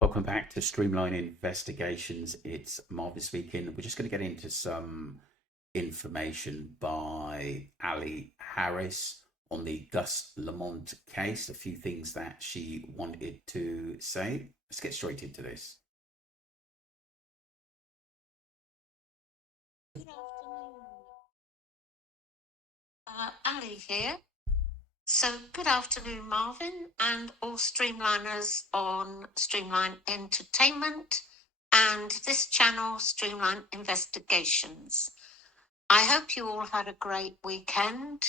Welcome back to Streamline Investigations. It's Marvin speaking. We're just going to get into some information by Ali Harris on the Gus Lamont case, a few things that she wanted to say. Let's get straight into this. Good afternoon. Ali here. So, good afternoon, Marvin, and all streamliners on Streamline Entertainment and this channel, Streamline Investigations. I hope you all had a great weekend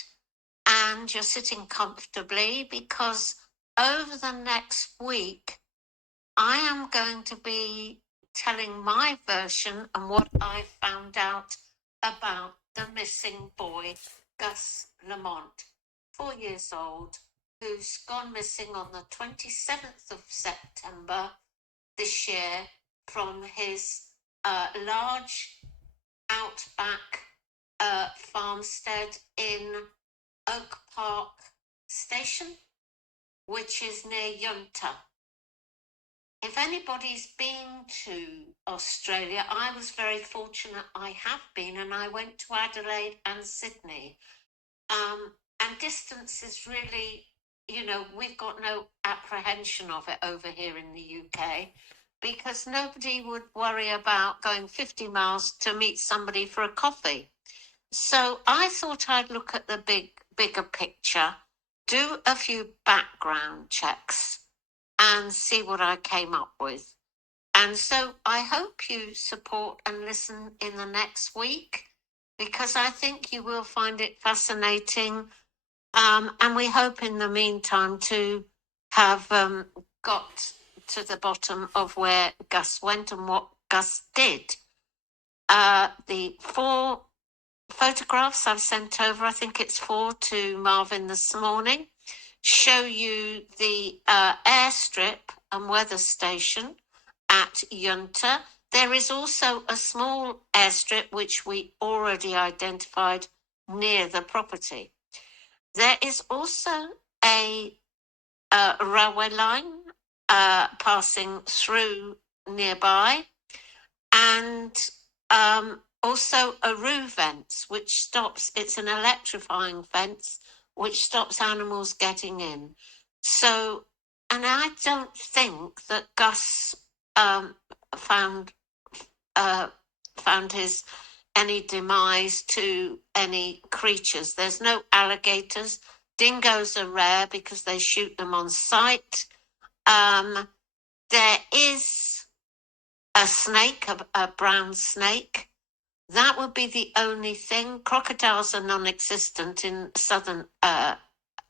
and you're sitting comfortably because over the next week, I am going to be telling my version and what I found out about the missing boy, Gus Lamont, 4 years old, who's gone missing on the 27th of September this year from his large outback farmstead in Oak Park Station, which is near Yunta. If anybody's been to Australia, I was very fortunate I have been, and I went to Adelaide and Sydney. And distance is really, we've got no apprehension of it over here in the UK because nobody would worry about going 50 miles to meet somebody for a coffee. So I thought I'd look at the bigger picture, do a few background checks and see what I came up with. And so I hope you support and listen in the next week because I think you will find it fascinating. And we hope in the meantime to have got to the bottom of where Gus went and what Gus did. The 4 photographs I've sent over, I think it's 4 to Marvin this morning, show you the airstrip and weather station at Yunta. There is also a small airstrip which we already identified near the property. There is also a railway line passing through nearby, and also a roof fence which stops, it's an electrifying fence which stops animals getting in. So, and I don't think that Gus found his any demise to any creatures. There's no alligators. Dingoes are rare because they shoot them on sight. There is a snake, a brown snake. That would be the only thing. Crocodiles are non-existent in southern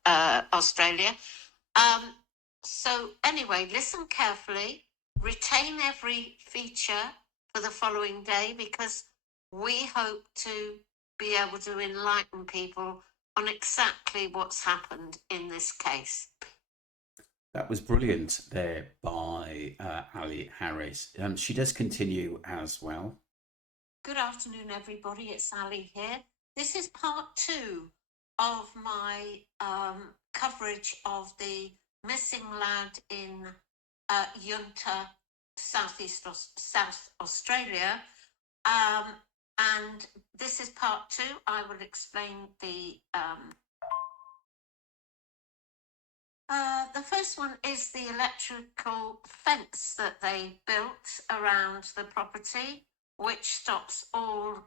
Australia. So anyway, listen carefully, retain every feature for the following day because we hope to be able to enlighten people on exactly what's happened in this case. That was brilliant there by Ali Harris. She does continue as well. Good afternoon, everybody. It's Ali here. This is part 2 of my coverage of the missing lad in Yunta, South Australia. And this is part 2. I will explain the first one is the electrical fence that they built around the property, which stops all,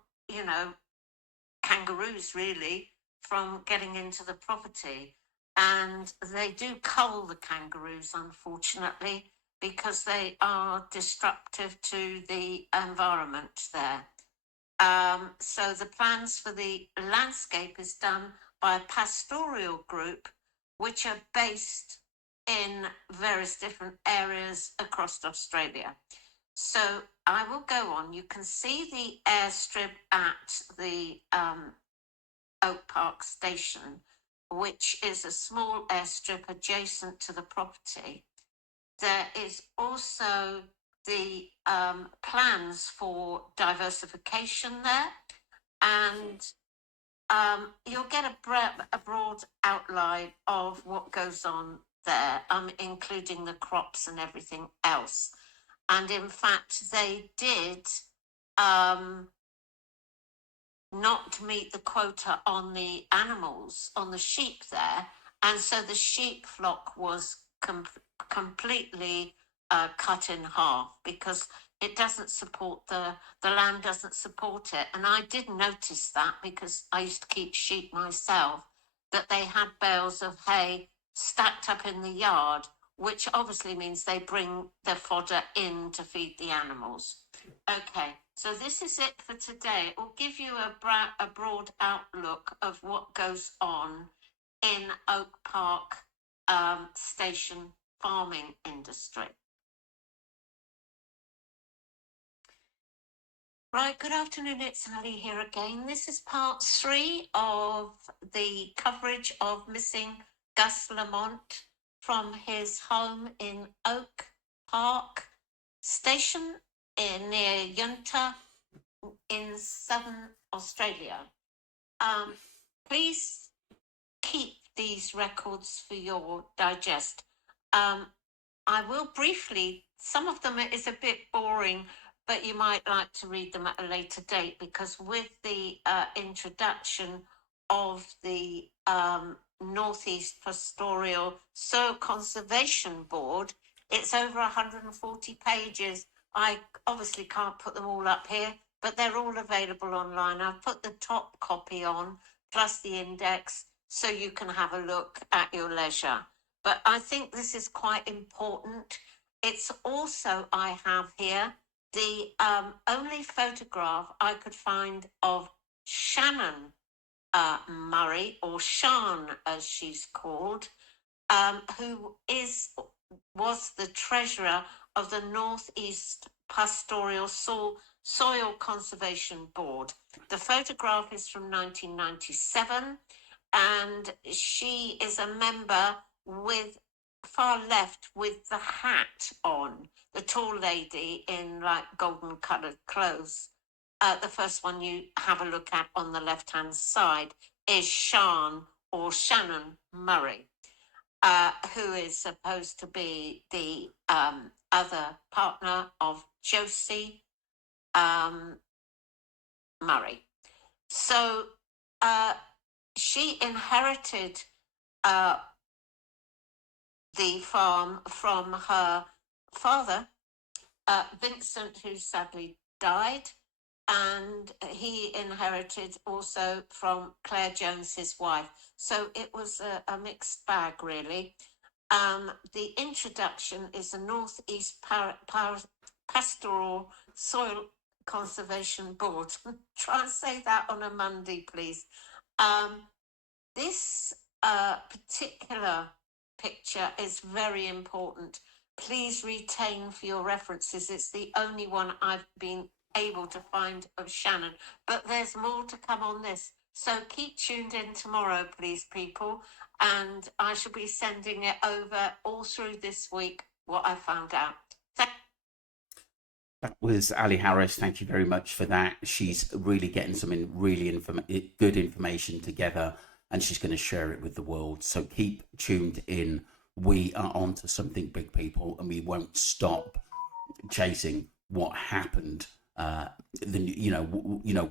kangaroos really from getting into the property. And they do cull the kangaroos, unfortunately, because they are destructive to the environment there. So the plans for the landscape is done by a pastoral group, which are based in various different areas across Australia. So I will go on. You can see the airstrip at the Oak Park Station, which is a small airstrip adjacent to the property. There is also the plans for diversification there, and you'll get a broad outline of what goes on there, including the crops and everything else. And in fact, they did not meet the quota on the animals, on the sheep there. And so the sheep flock was completely cut in half because it doesn't support the land doesn't support it. And I did notice that because I used to keep sheep myself, that they had bales of hay stacked up in the yard, which obviously means they bring their fodder in to feed the animals. Okay, so this is it for today. It will give you a broad outlook of what goes on in Oak Park station farming industry. Right, good afternoon, it's Ali here again. This is part 3 of the coverage of missing Gus Lamont from his home in Oak Park Station near Yunta in southern Australia. Please keep these records for your digest. I will briefly, some of them is a bit boring, but you might like to read them at a later date, because with the introduction of the Northeast Pastoral Soil Conservation Board, it's over 140 pages. I obviously can't put them all up here, but they're all available online. I've put the top copy on, plus the index, so you can have a look at your leisure. But I think this is quite important. It's also, I have here, the only photograph I could find of Shannon Murray, or Shan as she's called, who was the treasurer of the Northeast Pastoral Soil Conservation Board. The photograph is from 1997, and she is a member with far left with the hat on, the tall lady in like golden coloured clothes. The first one you have a look at on the left hand side is Shan, or Shannon Murray, who is supposed to be the other partner of Josie Murray. So she inherited the farm from her father, Vincent, who sadly died, and he inherited also from Claire Jones, his wife. So it was a mixed bag, really. The introduction is the Northeast Pastoral Soil Conservation Board. Try and say that on a Monday, please. This particular picture is very important. Please retain for your references. It's the only one I've been able to find of Shannon, but there's more to come on this. So keep tuned in tomorrow, please, people, and I shall be sending it over all through this week, what I found out. That was Ali Harris. Thank you very much for that. She's really getting some really good information together, and she's going to share it with the world. So keep tuned in. We are on to something big, people, and we won't stop chasing what happened.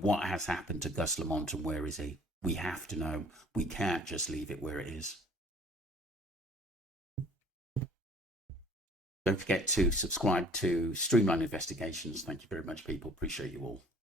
What has happened to Gus Lamont, and where is he? We have to know. We can't just leave it where it is. Don't forget to subscribe to Streamline Investigations. Thank you very much, people. Appreciate you all.